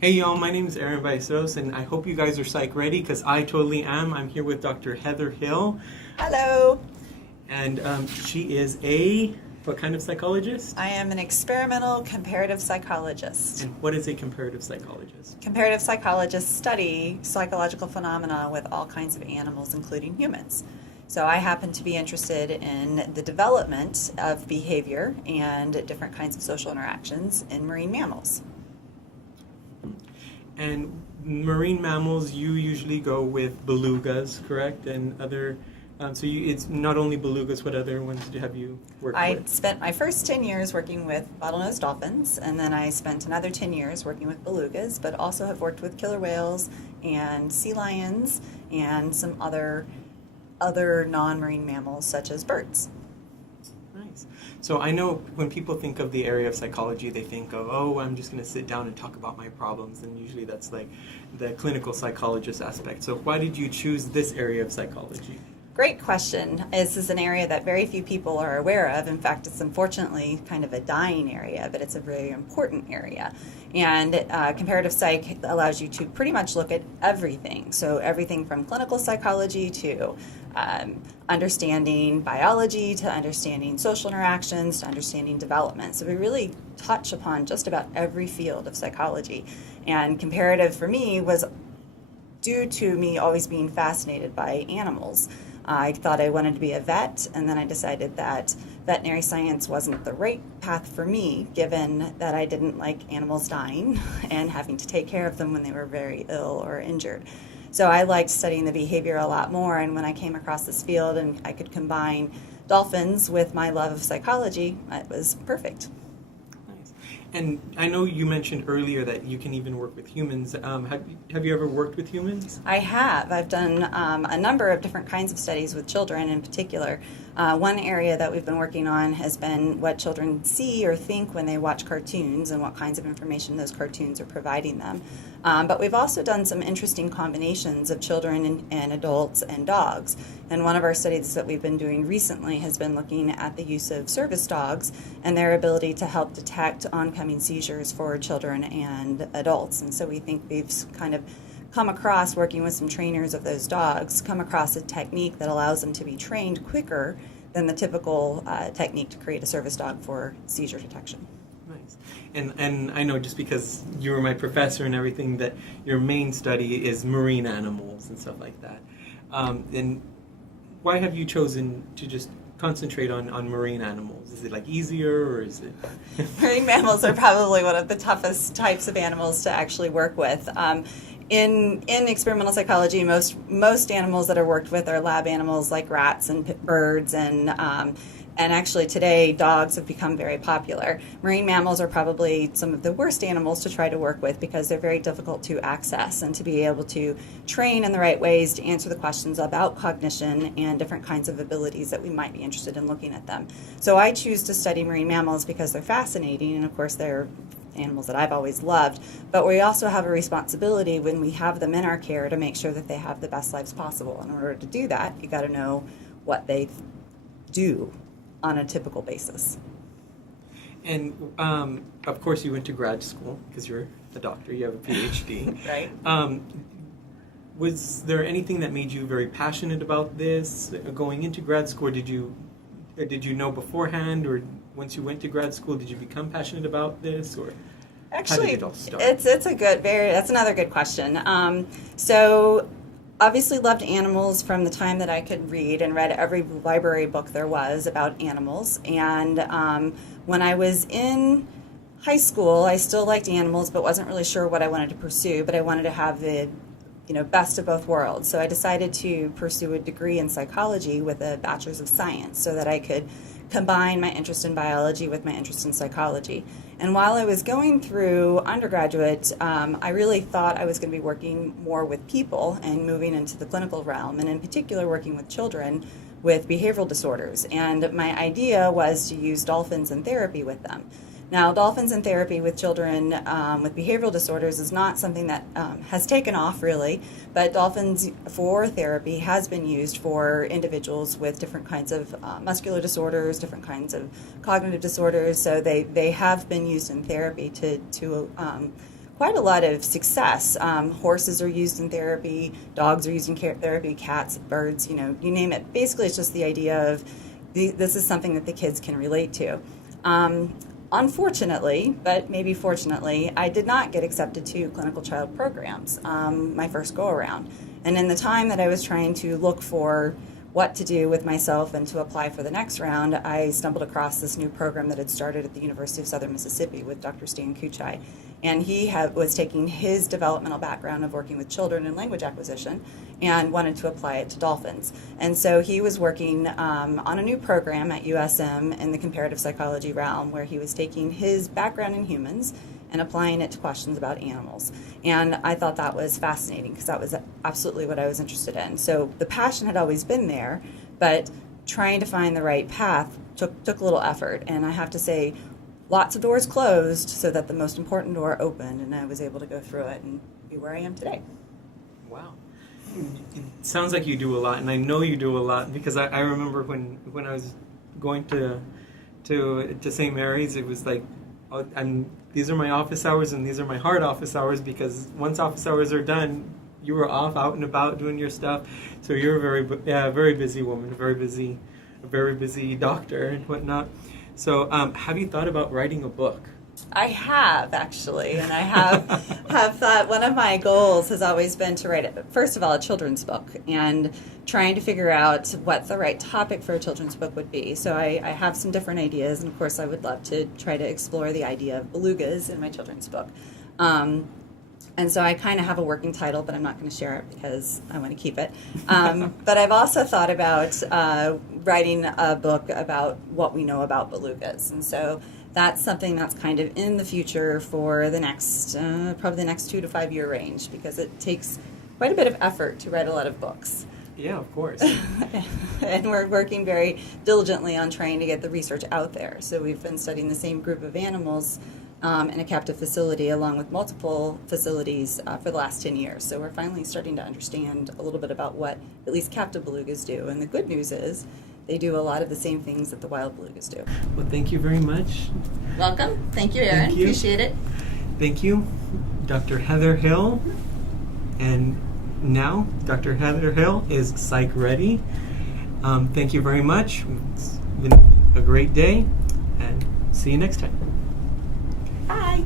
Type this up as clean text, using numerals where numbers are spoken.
Hey y'all, my name is Aaron Vaisos, and I hope you guys are psych ready because I totally am. I'm here with Dr. Heather Hill, Hello. and she is a what kind of psychologist? I am an experimental comparative psychologist. And what is a comparative psychologist? Comparative psychologists study psychological phenomena with all kinds of animals, including humans. So I happen to be interested in the development of behavior and different kinds of social interactions in marine mammals. And marine mammals, you usually go with belugas, correct? And other, it's not only belugas. What other ones have you worked I with? spent my first 10 years working with bottlenose dolphins, and then I spent another 10 years working with belugas, but also have worked with killer whales and sea lions and some other non-marine mammals such as birds. Nice. So I know when people think of the area of psychology, they think of, oh, I'm just going to sit down and talk about my problems, and usually that's like the clinical psychologist aspect. So why did you choose this area of psychology? Great question. This is an area that very few people are aware of. In fact, it's unfortunately kind of a dying area, but it's a very important area. And comparative psych allows you to pretty much look at everything. So everything from clinical psychology to understanding biology, to understanding social interactions, to understanding development. So we really touch upon just about every field of psychology. And comparative for me was due to me always being fascinated by animals. I thought I wanted to be a vet, and then I decided that veterinary science wasn't the right path for me, given that I didn't like animals dying and having to take care of them when they were very ill or injured. So I liked studying the behavior a lot more, and when I came across this field and I could combine dolphins with my love of psychology, it was perfect. Nice. And I know you mentioned earlier that you can even work with humans. Have you ever worked with humans? I have. I've done a number of different kinds of studies with children in particular. One area that we've been working on has been what children see or think when they watch cartoons and what kinds of information those cartoons are providing them. But we've also done some interesting combinations of children and adults and dogs. And one of our studies that we've been doing recently has been looking at the use of service dogs and their ability to help detect oncoming seizures for children and adults. And so we think we've kind of come across, working with some trainers of those dogs, come across a technique that allows them to be trained quicker than the typical technique to create a service dog for seizure detection. Nice. And I know just because you were my professor and everything that your main study is marine animals and stuff like that. And why have you chosen to just concentrate on marine animals? Is it like easier, or is it? Marine mammals are probably one of the toughest types of animals to actually work with. In experimental psychology, most animals that are worked with are lab animals like rats and birds, and actually today dogs have become very popular. Marine mammals are probably some of the worst animals to try to work with because they're very difficult to access, and to be able to train in the right ways to answer the questions about cognition and different kinds of abilities that we might be interested in looking at them. So I choose to study marine mammals because they're fascinating, and of course they're animals that I've always loved, but we also have a responsibility when we have them in our care to make sure that they have the best lives possible. In order to do that, you got to know what they do on a typical basis. And of course, you went to grad school because you're a doctor. You have a PhD. Right. Was there anything that made you very passionate about this going into grad school? Did you know beforehand, or once you went to grad school, did you become passionate about this, or Actually, how did it all start? That's another good question. So obviously loved animals from the time that I could read, and read every library book there was about animals. And when I was in high school, I still liked animals, but wasn't really sure what I wanted to pursue. But I wanted to have the best of both worlds. So I decided to pursue a degree in psychology with a bachelor's of science so that I could combine my interest in biology with my interest in psychology. And while I was going through undergraduate, I really thought I was going to be working more with people and moving into the clinical realm, and in particular working with children with behavioral disorders. And my idea was to use dolphins in therapy with them. Now, dolphins in therapy with children with behavioral disorders is not something that has taken off really, but dolphins for therapy has been used for individuals with different kinds of muscular disorders, different kinds of cognitive disorders. So they have been used in therapy to quite a lot of success. Horses are used in therapy, dogs are used in therapy, cats, birds, you name it. Basically, it's just the idea of this is something that the kids can relate to. Unfortunately, but maybe fortunately, I did not get accepted to clinical child programs my first go around. And in the time that I was trying to look for what to do with myself and to apply for the next round, I stumbled across this new program that had started at the University of Southern Mississippi with Dr. Stan Kuchai. And he was taking his developmental background of working with children in language acquisition and wanted to apply it to dolphins. And so he was working on a new program at USM in the comparative psychology realm where he was taking his background in humans and applying it to questions about animals. And I thought that was fascinating because that was absolutely what I was interested in. So the passion had always been there, but trying to find the right path took a little effort. And I have to say, lots of doors closed so that the most important door opened, and I was able to go through it and be where I am today. Wow. It sounds like you do a lot, and I know you do a lot because I remember when I was going to St. Mary's, it was like, these are my office hours and these are my hard office hours, because once office hours are done, you were off out and about doing your stuff. So you're a very busy woman, a very busy doctor and whatnot. So have you thought about writing a book? I have, actually, and I have thought one of my goals has always been to write, first of all, a children's book, and trying to figure out what the right topic for a children's book would be. So I have some different ideas, and of course I would love to try to explore the idea of belugas in my children's book. And so I kind of have a working title, but I'm not going to share it because I want to keep it. But I've also thought about writing a book about what we know about belugas. And so that's something that's kind of in the future for the next, probably the next 2 to 5 year range, because it takes quite a bit of effort to write a lot of books. Yeah, of course. And we're working very diligently on trying to get the research out there. So we've been studying the same group of animals in a captive facility along with multiple facilities for the last 10 years. So we're finally starting to understand a little bit about what at least captive belugas do. And the good news is they do a lot of the same things that the wild belugas do. Well, thank you very much. Welcome. Thank you, Erin. Thank you. Appreciate it. Thank you, Dr. Heather Hill. And now Dr. Heather Hill is psych ready. Thank you very much. It's been a great day, and see you next time. Bye.